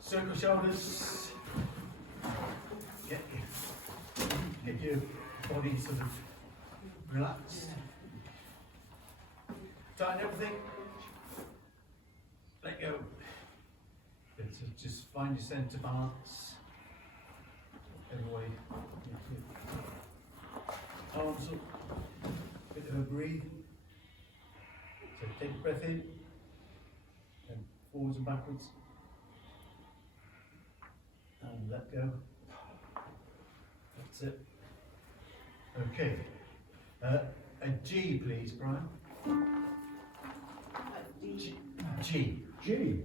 Circle shoulders. Get your body sort of relaxed. Tighten everything. Let go. So just find your centre balance. Everybody. Arms up. Bit of a breathe. So take a breath in. And forwards and backwards. And let go. That's it. Okay. A G, please, Brian. G. G.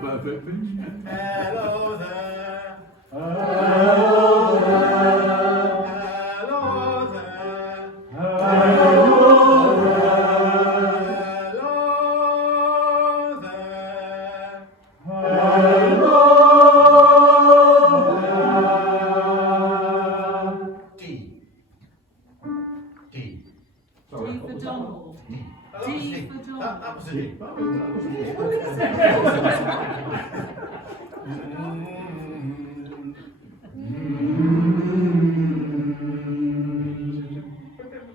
Perfect pitch. Hello there. Hello there. Hello there. Hello there. Hello D. D. Sorry. D for Donald. D. D for Donald. That was a D.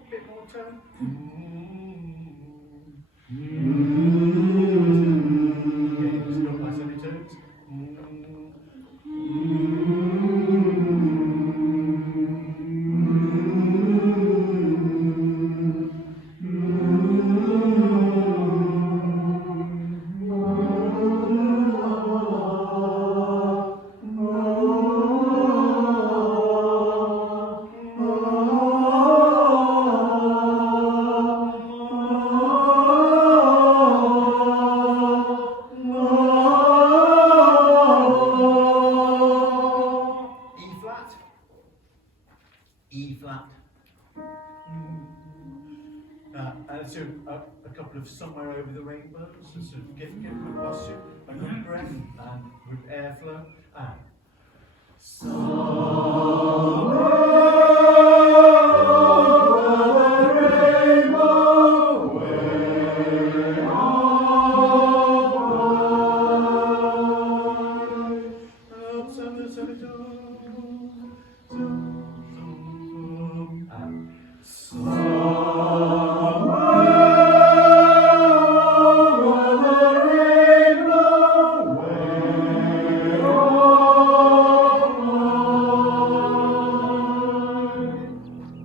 Bit more tone. Okay, just go by semitones. E flat. And so a couple of somewhere over the rainbow, so sort of get good posture, a good breath, and good airflow. And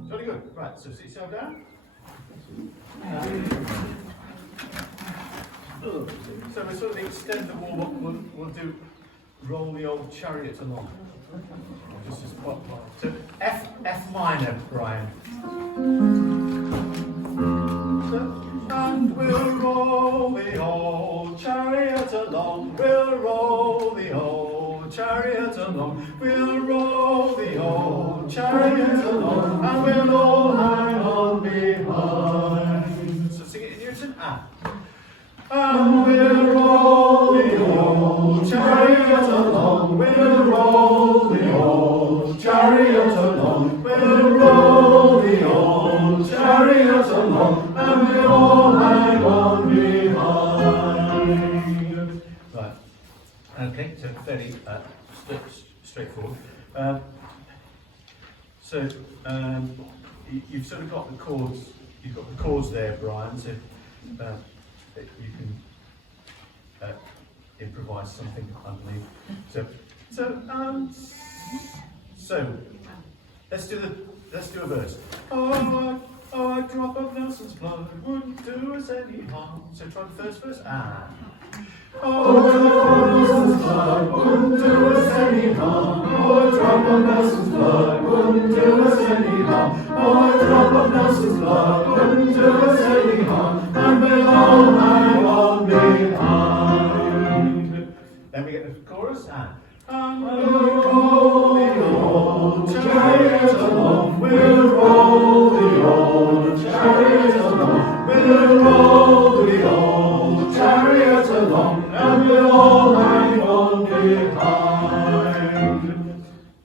very good. Right, so sit yourself down. So we sort of extend the warm up. We'll do roll the old chariot along. Just as pop. So F minor, Brian. So, and we'll roll the old chariot along. We'll roll the old chariot along. We'll roll the old chariot along, and we'll all hang on behind. So sing it in unison. And we'll roll the old chariot along. We'll roll the old chariot along. We'll roll the old chariot along, and we'll all hang on behind. Right. Okay, so fairly straightforward. You've sort of got the chords. You've got the chords there, Brian. So you can improvise something underneath. So let's do a verse. Oh, a drop of Nelson's blood wouldn't do us any harm. So try the first verse. Oh, a drop of Nelson's blood wouldn't do us any harm. Oh, a drop of Nelson's blood wouldn't do us any harm. Oh, a drop of Nelson's blood wouldn't do us any harm. And we'll all hang on behind. Then we get the chorus. And we'll roll the old chariot along. We'll roll the old chariot along. We'll roll the old chariot along, and we'll all hang on behind.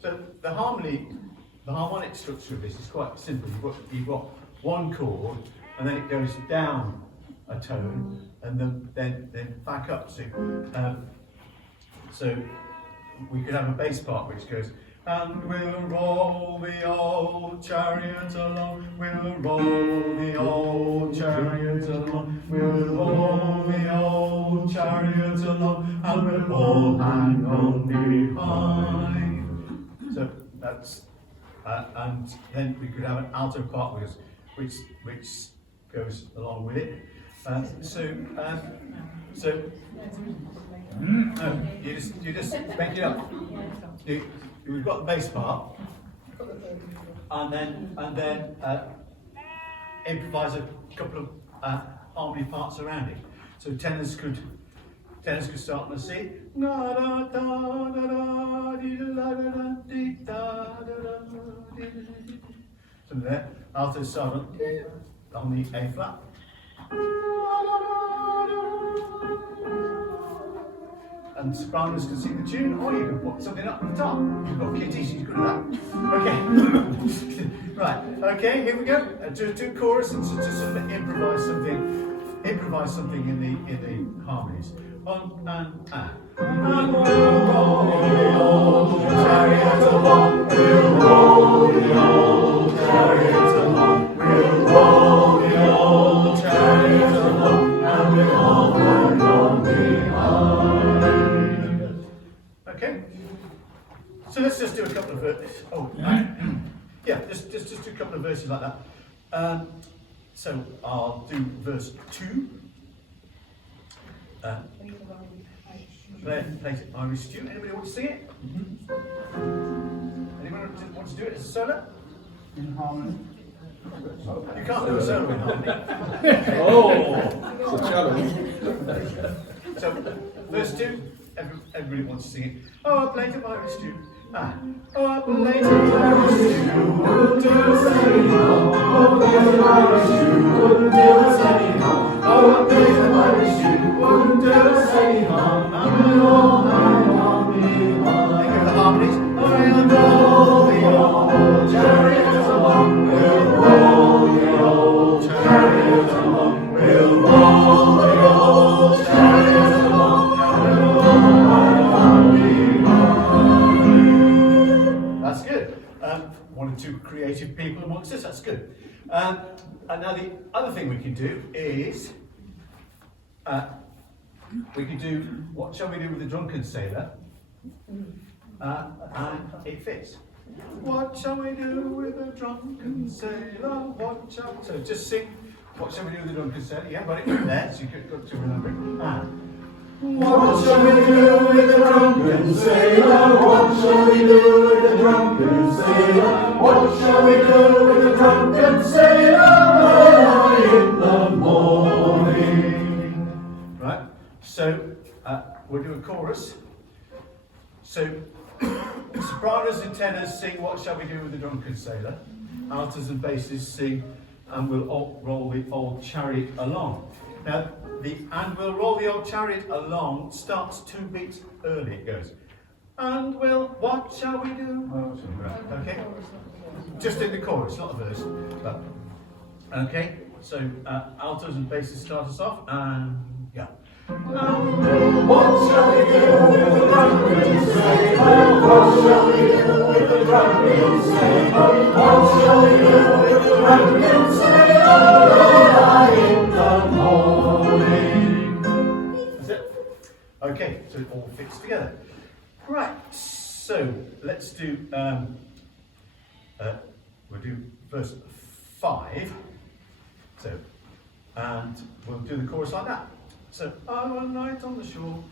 So the harmonic structure of this is quite simple. You've got one chord, and then it goes down a tone, and then back up. So we could have a bass part which goes, and we'll roll the old chariot along, we'll roll the old chariot along, we'll roll the old chariot along, and we'll all hang on behind. So that's, and then we could have an alto part which goes along with it. You just make it up. We've got the bass part, and then improvise a couple of harmony parts around it. So tenors could start on the C. So there, altos start on the A flat. And sopranos can sing the tune, or you can put something up at the top. You've got Kitty, she's good at that. Okay, right. Okay, here we go. Do chorus and just sort of improvise something in the harmonies. On and. And we'll roll the old chariot along. We'll roll the old chariot along. We'll roll the old chariot along, and we'll all hang on behind. Okay, so let's just do a couple of verses. Yeah, just do a couple of verses like that. So I'll do verse 2. Play it Irish Stew. Anybody want to sing it? Anyone want to do it as a solo? In harmony. You can't do a solo in harmony. Oh, it's a challenge. So verse 2. Everybody wants to sing it. Oh, a plate of Irish stew. Oh, a plate of Irish stew wouldn't do us any harm. Oh, a plate of Irish stew wouldn't do us any harm. Oh, a plate of Irish stew wouldn't do us any harm. And we'll all hang on behind. Think of the harmonies. I'll roll the old chariot along. We'll roll the old chariot along. We'll roll the old chariot along. That's good. One or two creative people amongst us, that's good. And now the other thing we can do is, we can do, what shall we do with the drunken sailor? And it fits. What shall we do with the drunken sailor? So just sing, what shall we do with the drunken sailor? Yeah, got it there, so you got to remember it. What shall we do with the drunken sailor? What shall we do with the drunken sailor? What shall we do with the drunken sailor early in the morning? Right, so we'll do a chorus. So sopranos and tenors sing what shall we do with the drunken sailor? Altos and basses sing and we'll roll the old chariot along. Now, and we'll roll the old chariot along starts 2 beats early. It goes, and we'll, what shall we do? Okay, just in the chorus, not the verse. But, okay, so altos and basses start us off, and yeah. What shall we do with the drunken sailor? What shall we do with the drunken sailor? What shall we do with the drunken sailor early in the morning? That's it. Okay, so it all fits together. Right, so let's do, we'll do verse 5. So, and we'll do the chorus like that. So, oh, a night on the shore.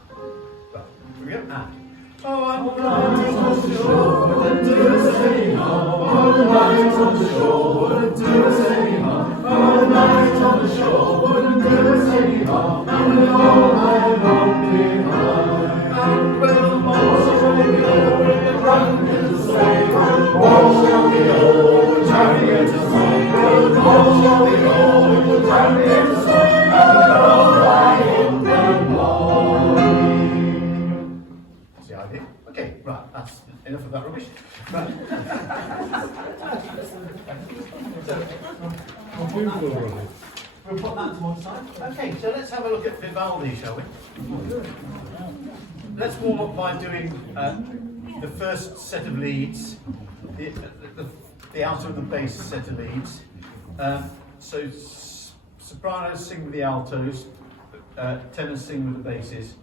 Right, here we go. And. Oh, a night on the shore wouldn't do us any harm. Oh, a night on the shore wouldn't do us any harm. Oh, a night on the shore wouldn't do us any harm. And we'll all hang on behind. And we'll what shall we do with the drunken sailor? What shall we do with the chariot along? What shall we do with the chariot along? And we'll all hang in the morning. That's the idea. Okay, right, that's enough of that rubbish. Right. So, we'll put that to one side. Okay, so let's have a look at Vivaldi, shall we? Let's warm up by doing the first set of leads, the alto and the bass set of leads. So sopranos sing with the altos, tenors sing with the basses,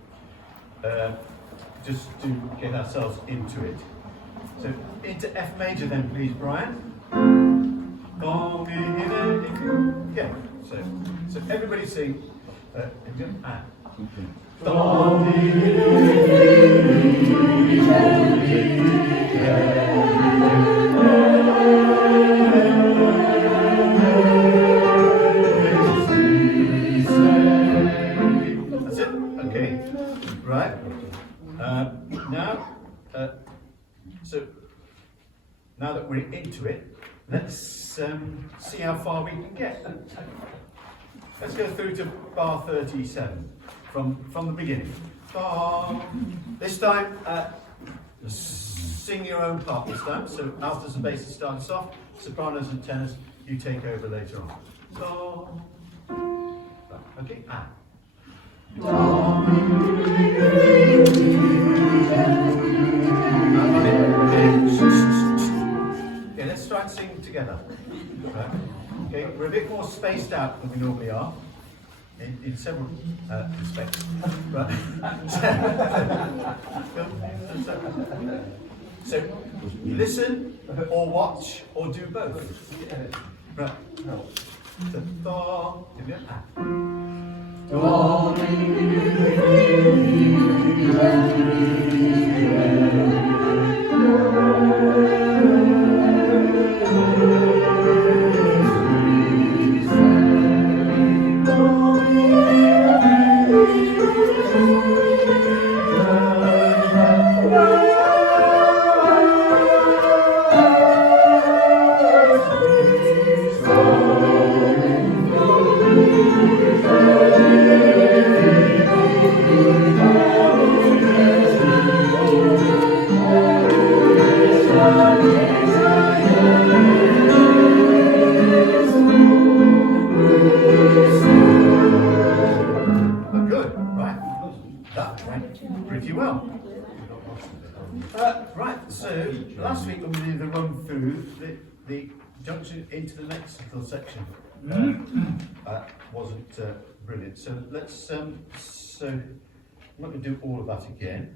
just to get ourselves into it. So into F major then, please, Brian. Yeah, so everybody sing. That's it. Okay. Right. Now, now that we're into it, let's see how far we can get. Let's go through to bar 37 from the beginning. Bar. This time, sing your own part this time. So altos and basses start us off, sopranos and tenors you take over later on. Okay. Okay, let's try and sing together. Right. Okay, we're a bit more spaced out than we normally are, in several respects. But so listen or watch or do both. Right. So, pretty well. Right, so last week when we did the run through, the junction into the next little section wasn't brilliant. So let's, so I'm not going to do all of that again.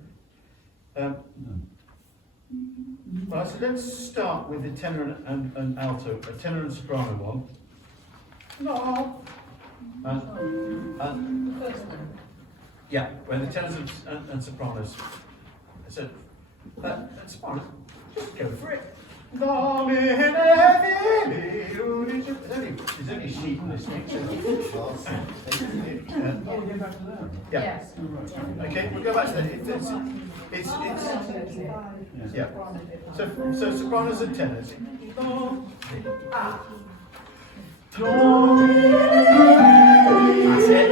Right, so let's start with the tenor and alto, a tenor and soprano one. No. Yeah, when the tenors and sopranos. So, sopranos, just go for it. There's only a sheet in this thing. Yeah. Yes. Okay, we'll go back to that. Yeah. So sopranos and tenors. That's it.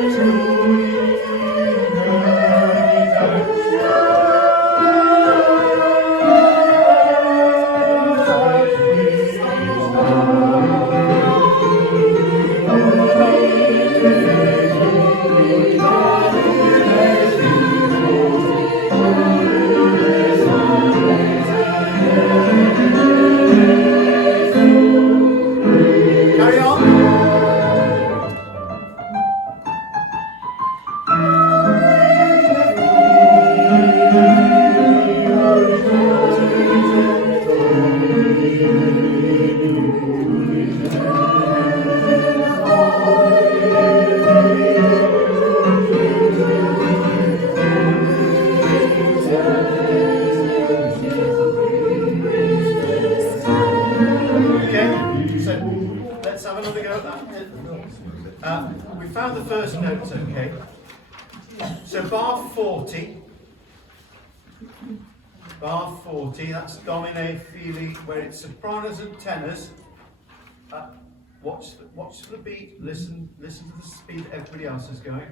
Carry on. We found the first notes, okay. So bar 40, that's Domine Fili, where it's sopranos and tenors. Watch the beat, listen to the speed everybody else is going.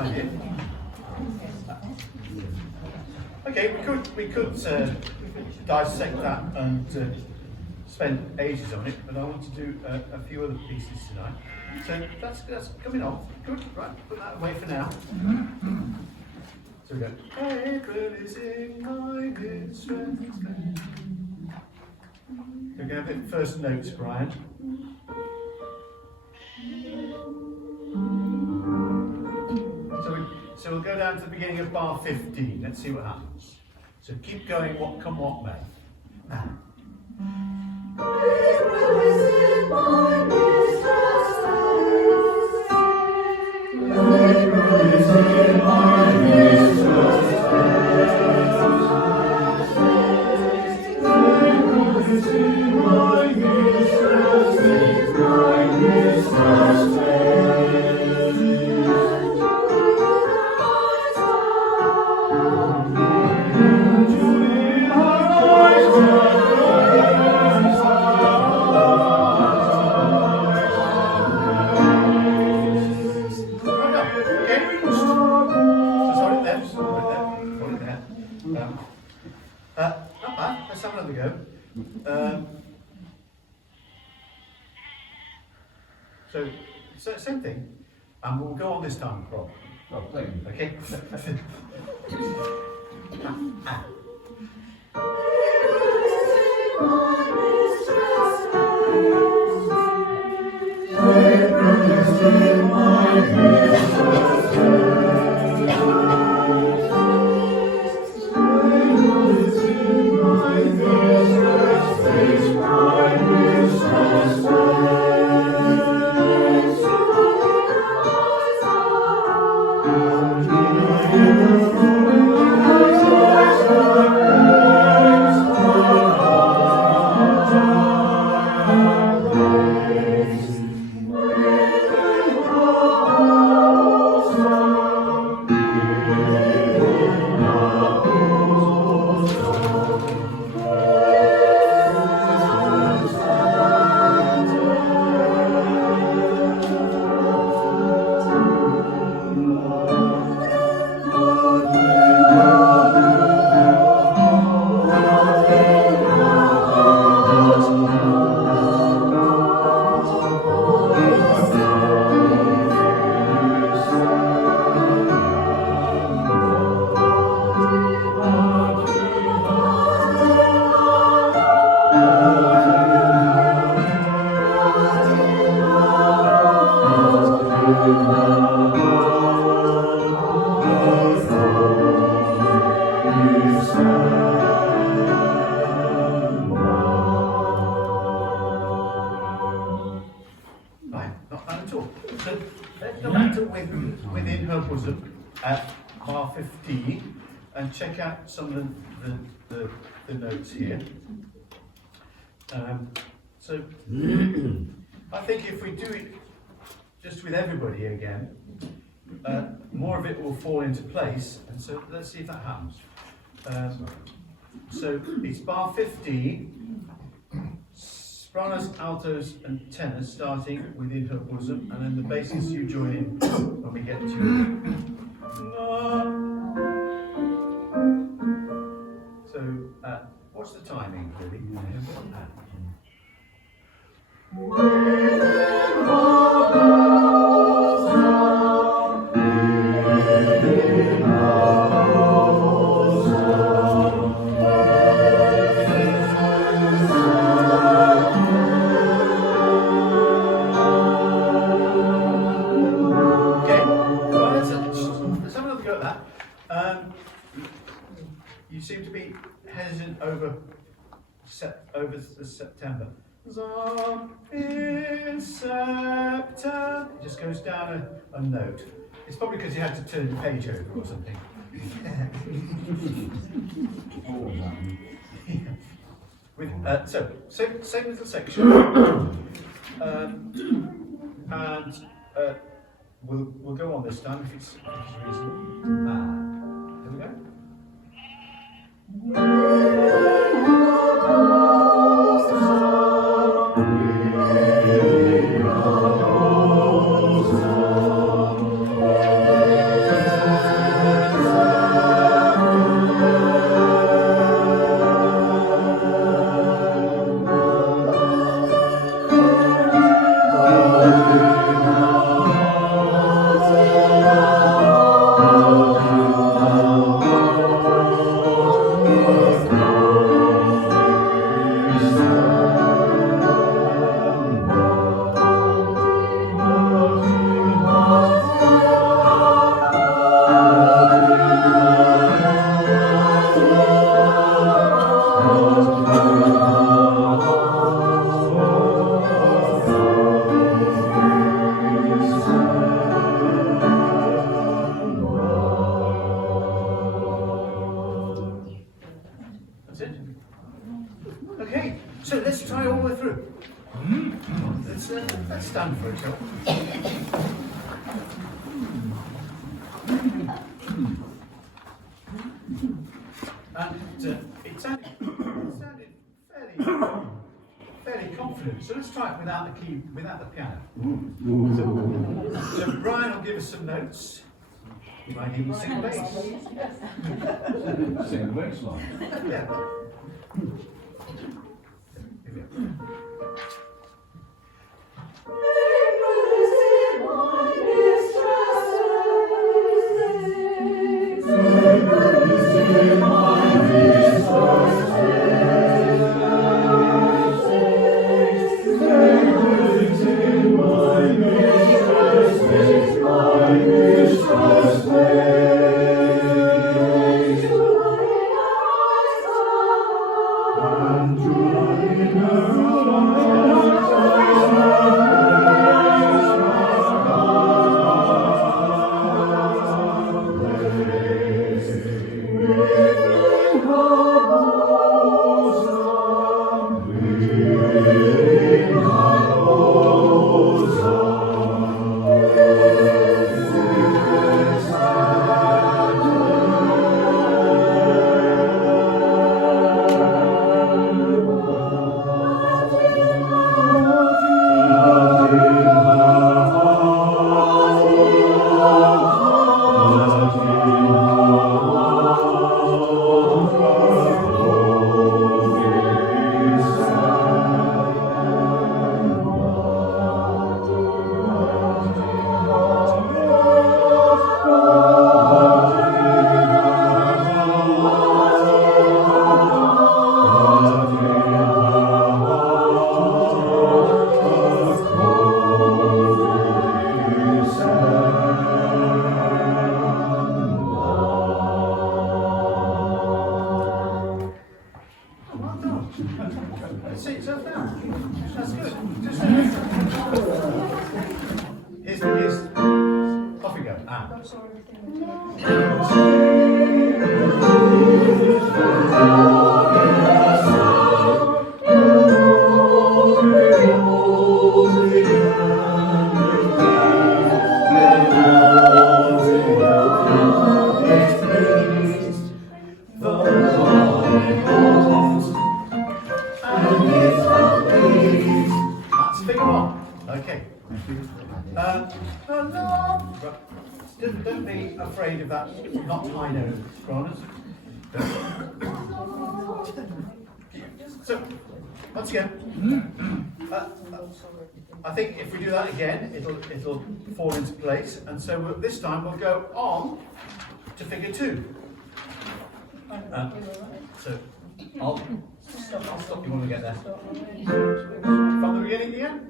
idea. Okay, we could dissect that and spend ages on it, but I want to do a few other pieces tonight. So that's coming off. Good, right, put that away for now. So we go, April is in my distress. We're going to have the first notes, Brian. So we'll go down to the beginning of bar 15. Let's see what happens. So keep going, what come what may. April is in my distress. April is in my distress. April is in my distress. Not bad. Let's have another go. So same thing, and we'll go on this time, Rob. Oh, thank you. Okay. Right, not bad at all. So let's go back to within her bosom at bar 15 and check out some of the notes here. So I think if we do it just with everybody again, more of it will fall into place, and so let's see if that happens. So it's bar 15, sopranos, altos and tenors starting within her bosom, and then the basses you join in when we get to it. So what's the timing, really? You seem to be hesitant over September. In September, it just goes down a note. It's probably because you had to turn the page over or something. So same little section, and we'll go on this time if it's reasonable. Here we go. Okay, so let's try all the way through. Let's stand for it. shall we? And it sounded fairly confident. So let's try it without the key, without the piano. So Brian will give us some notes. You might even sing bass. Sing the bass line. Yeah. Here we go. Sit yourself down. That's good. Just here's off we go. That's figure one. Okay. Don't be afraid of that not high note, Cronus. So, once again, I think if we do that again, it'll fall into place, and so this time we'll go on to figure two. So, I'll stop you when we get there. From the beginning again?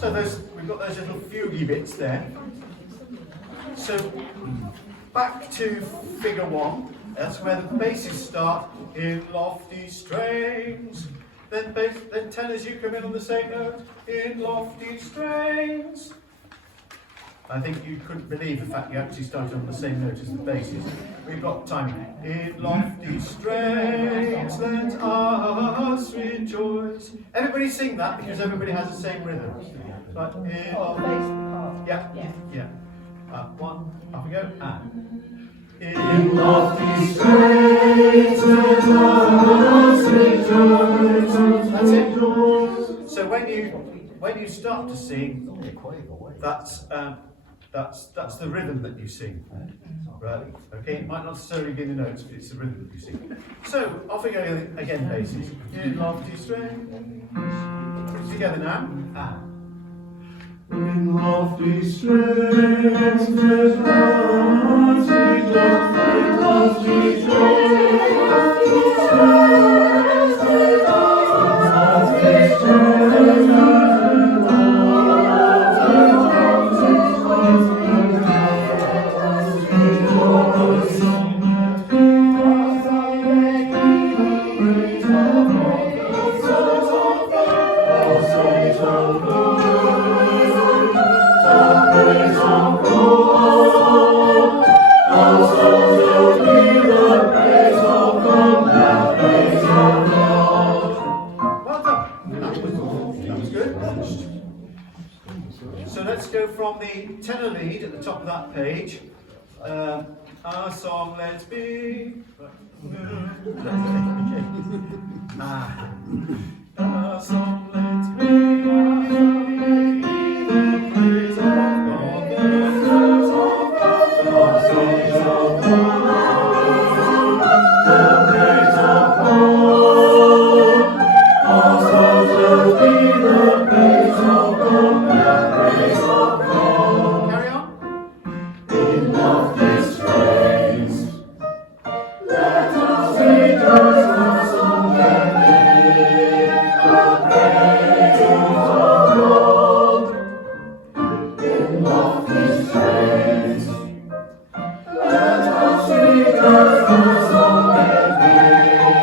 So we've got those little fuguey bits there. So back to figure one. That's where the basses start in lofty strings. Then tenors, you come in on the same note in lofty strings. I think you couldn't believe the fact you actually started on the same note as the basses. We've got timing. In lofty strings, let us rejoice. Everybody sing that because everybody has the same rhythm. But in yeah. One, off we go, and. In lofty strains and That's it. So when you start to sing, that's the rhythm that you sing, right? Okay, it might not necessarily be the notes, but it's the rhythm that you sing. So off we go again, basses. In lofty strains. Together now. And. in lofty strains and lofty Well done. That was good. So let's go from the tenor lead at the top of that page. Our song, let's be. Our song, let's be. The praise of God, the praise of God, our songs of Carry on. in lofty strains. Let us rejoice our song and lift the praise of God. In lofty strains. Let us rejoice our song and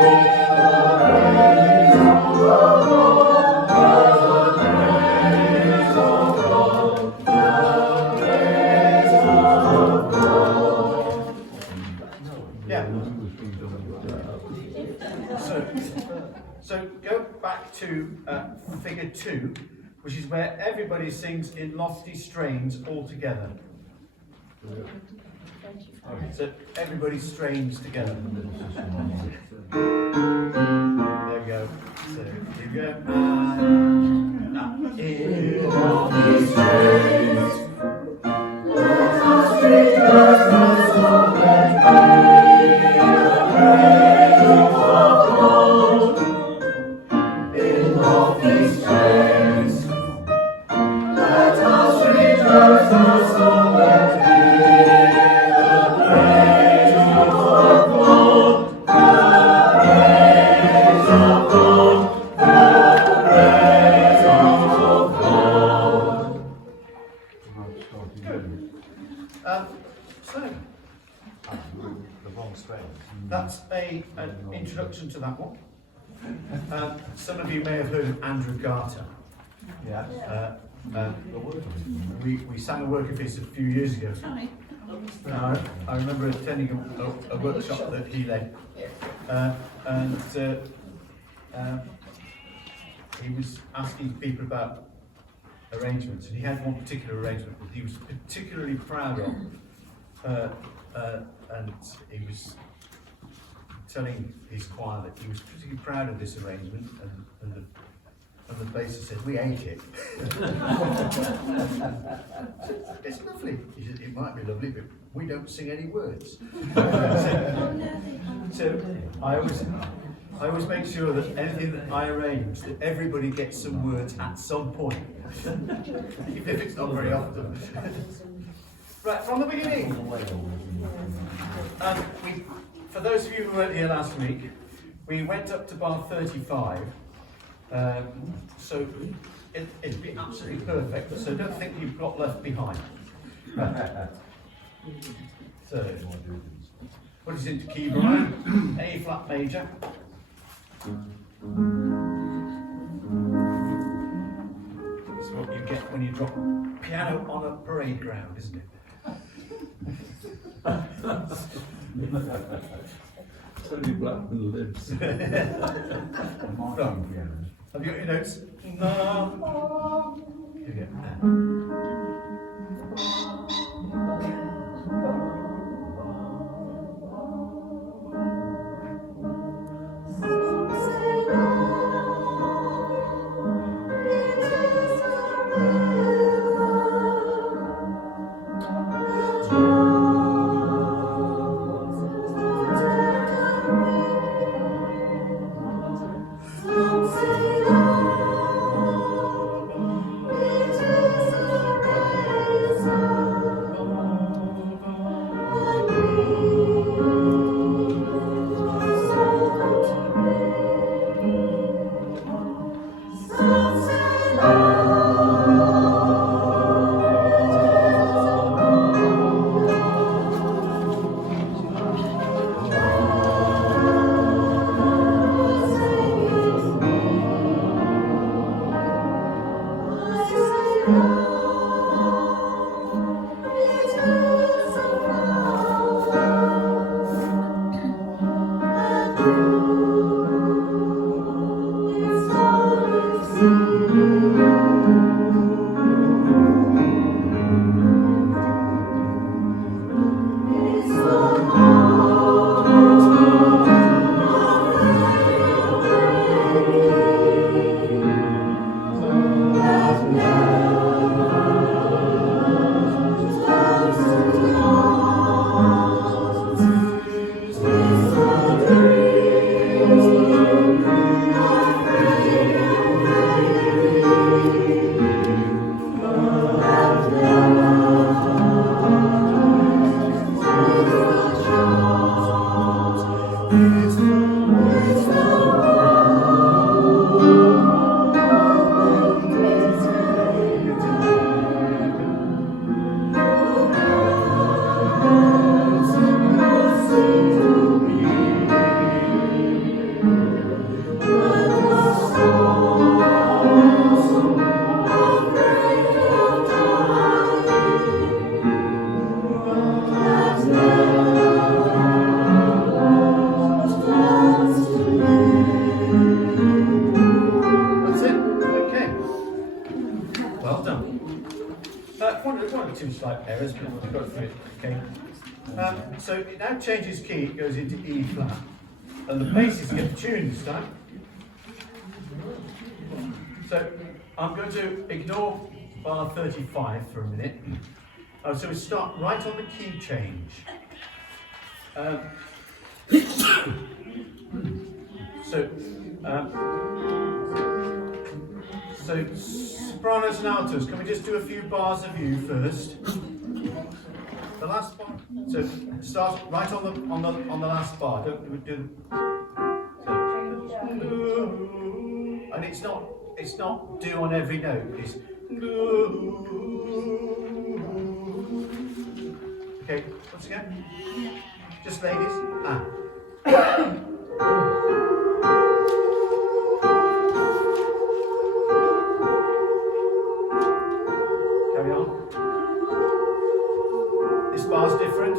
lift the praise of God. Yeah. So go back to figure 2, which is where everybody sings in lofty strains all together. So everybody strains together. There we go. So here we go. Now, in lofty strains. Let us rejoice our song and praise of God. In lofty strains. Let us rejoice our song and the praise of God. The praise of God. The praise of God. So that's an introduction to that one. Some of you may have heard of Andrew Garter. We sang a work of his a few years ago. I remember attending a workshop that he led, and he was asking people about arrangements, and he had one particular arrangement that he was particularly proud of, and he was telling his choir that he was particularly proud of this arrangement, and the bassist said, "We ate it." It's lovely. He said, "It might be lovely, but we don't sing any words." So I always make sure that anything that I arrange, that everybody gets some words at some point, even if it's not very often. Right, from the beginning. For those of you who weren't here last week, we went up to bar 35. So it'd be absolutely perfect, so don't think you've got left behind. So, what is into key, Brian? A flat major. It's what you get when you drop a piano on a parade ground, isn't it? It's only Blackman lives. Have you got your notes? No. Here we go. That's it. Okay. Well done. One or two slight errors, but we've got through it. Okay. So it now changes key. It goes into E flat, and the basses get tuned this time. So I'm going to ignore bar 35 for a minute. So we start right on the key change. So sopranos and altos, can we just do a few bars of you first? The last bar. So start right on the last bar. Don't do. And it's not do on every note. It's okay. Once again, just ladies. Carry on. This bar's different.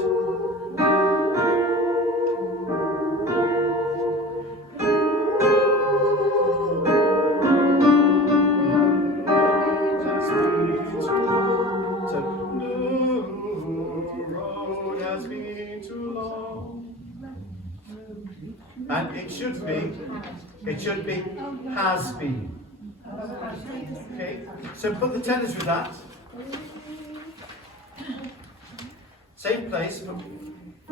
So, the road has been too long. And it should be has been. Okay, so put the tenors with that. Same place, but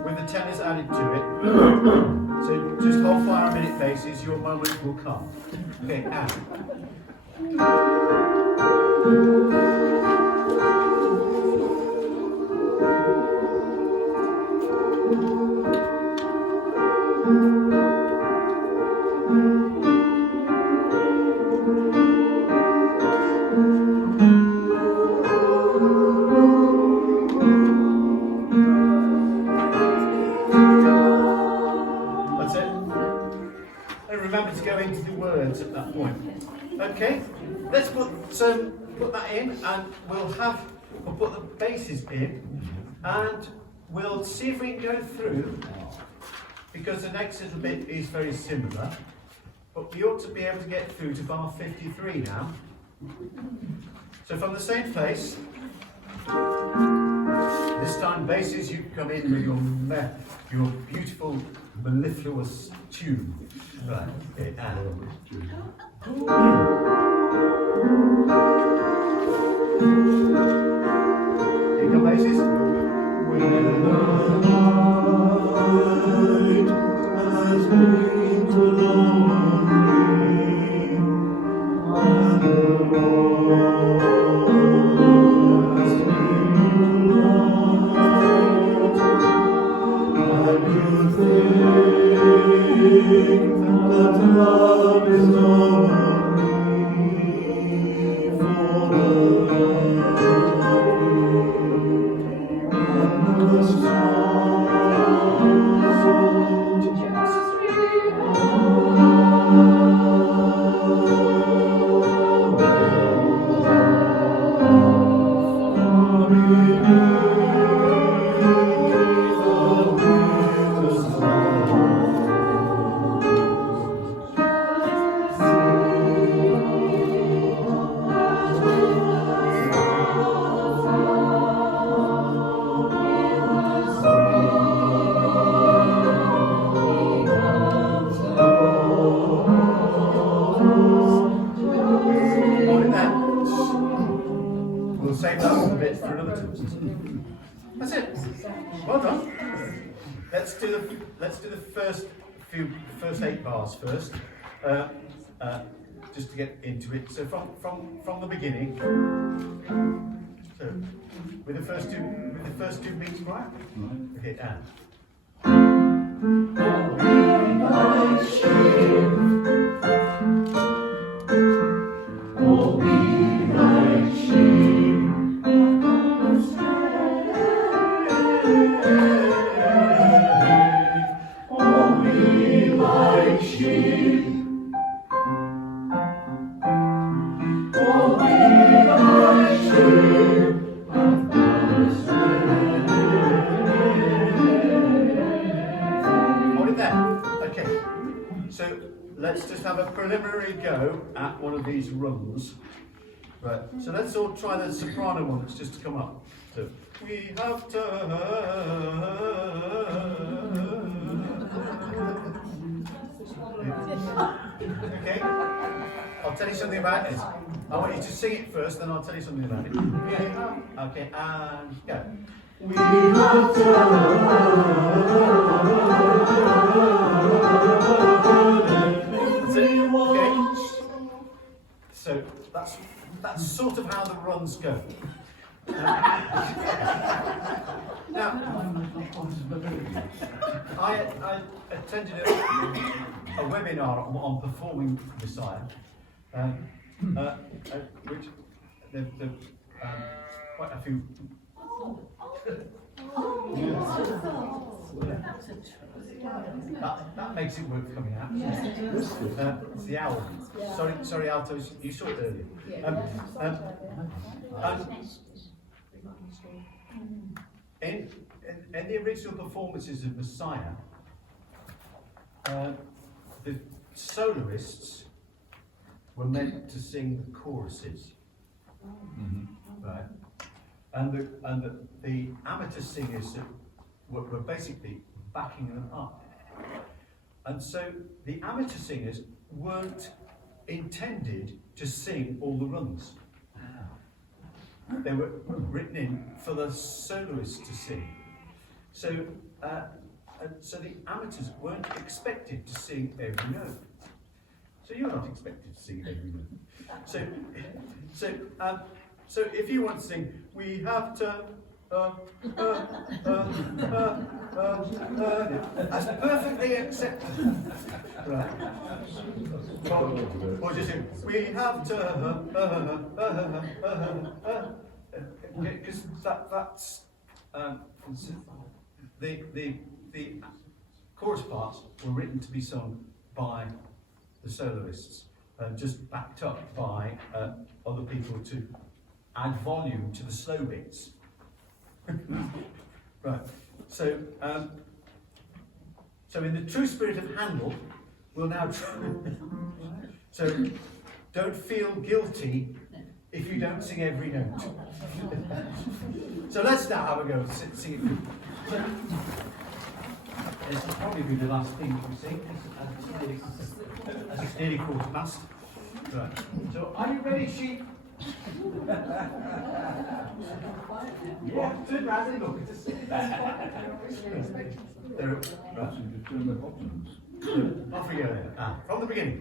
with the tenors added to it. So just hold fire a minute, basses, your moment will come. Okay, and. That's it. And remember to go into the words at that point. Okay, let's put that in, and we'll put the basses in, and we'll see if we can go through, because the next little bit is very similar, but we ought to be able to get through to bar 53 now. So from the same place, this time basses, you come in with your beautiful mellifluous tune. Right, okay, and. Here come basses. When the night has been too lonely, and the road has been too long, and you think that love is only for the save that bit for another time. That's it. Well done. Let's do the first 8 bars first, just to get into it. So from the beginning. So with the first two beats, right? Okay, and. So let's just have a preliminary go at one of these runs. Right, so let's all try the soprano one that's just to come up. So, we have to... Okay, I'll tell you something about this. I want you to sing it first, then I'll tell you something about it. Okay, and go. We have So that's sort of how the runs go. Now, I attended a webinar on performing Messiah, which quite a few. That makes it worth coming out. It's the owl. Sorry, altos. You saw it earlier. In the original performances of Messiah, the soloists were meant to sing the choruses, right? And the amateur singers that were basically backing them up. And so the amateur singers weren't intended to sing all the runs. They were written in for the soloists to sing. So the amateurs weren't expected to sing every note. So you're not expected to sing every note. So if you want to sing, we have to. That's perfectly acceptable. Right. Or just sing, we have to. Because that's the chorus parts were written to be sung by the soloists, just backed up by other people to add volume to the slow bits. Right. So in the true spirit of Handel, we'll now try. So don't feel guilty if you don't sing every note. So let's now have a go at singing. This will probably be the last thing that we sing, as it's nearly 1:15. Right. So are you ready, sheep? Yeah, turn round and look at us. Off we go then. From the beginning.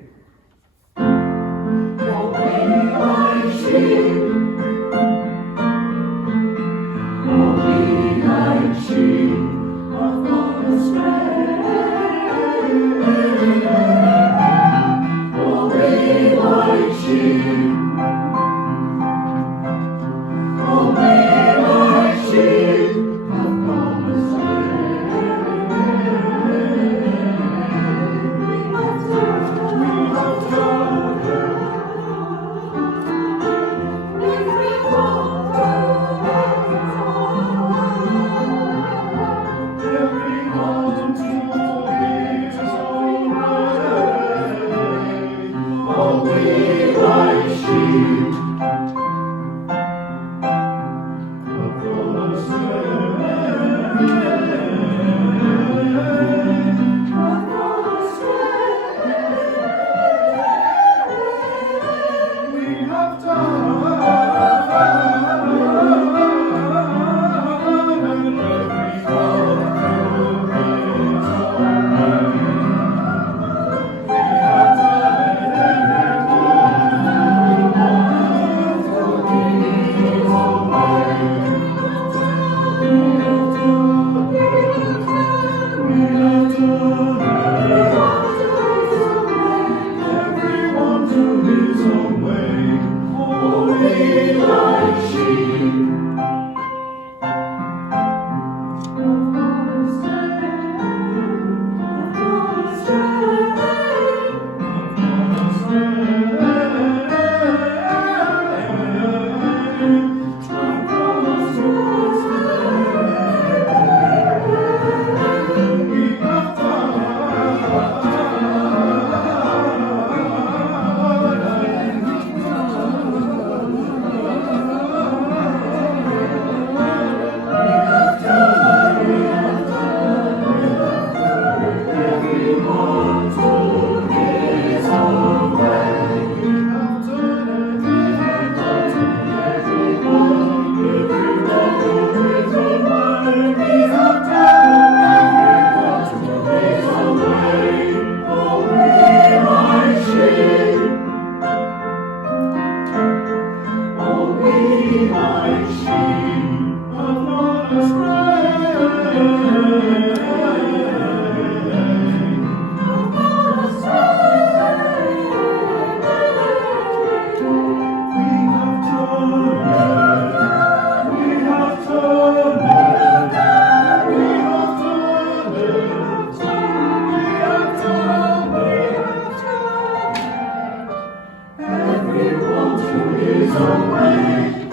like sheep upon a everyone to his own way.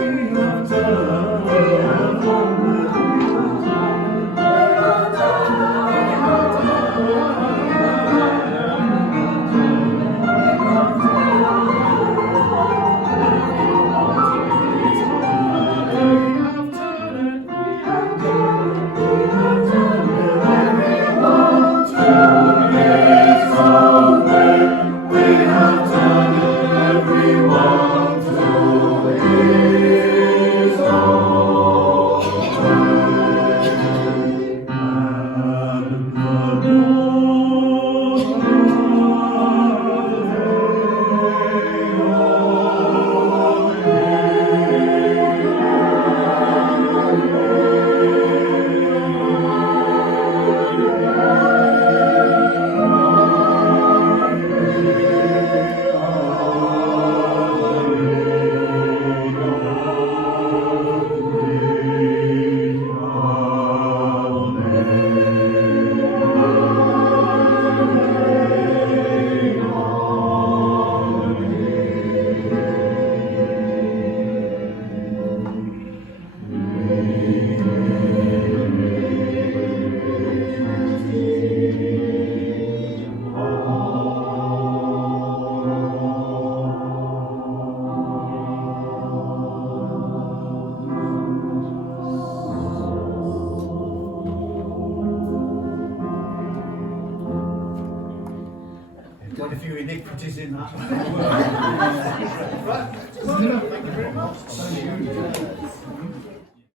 We have Quite a few iniquities in that.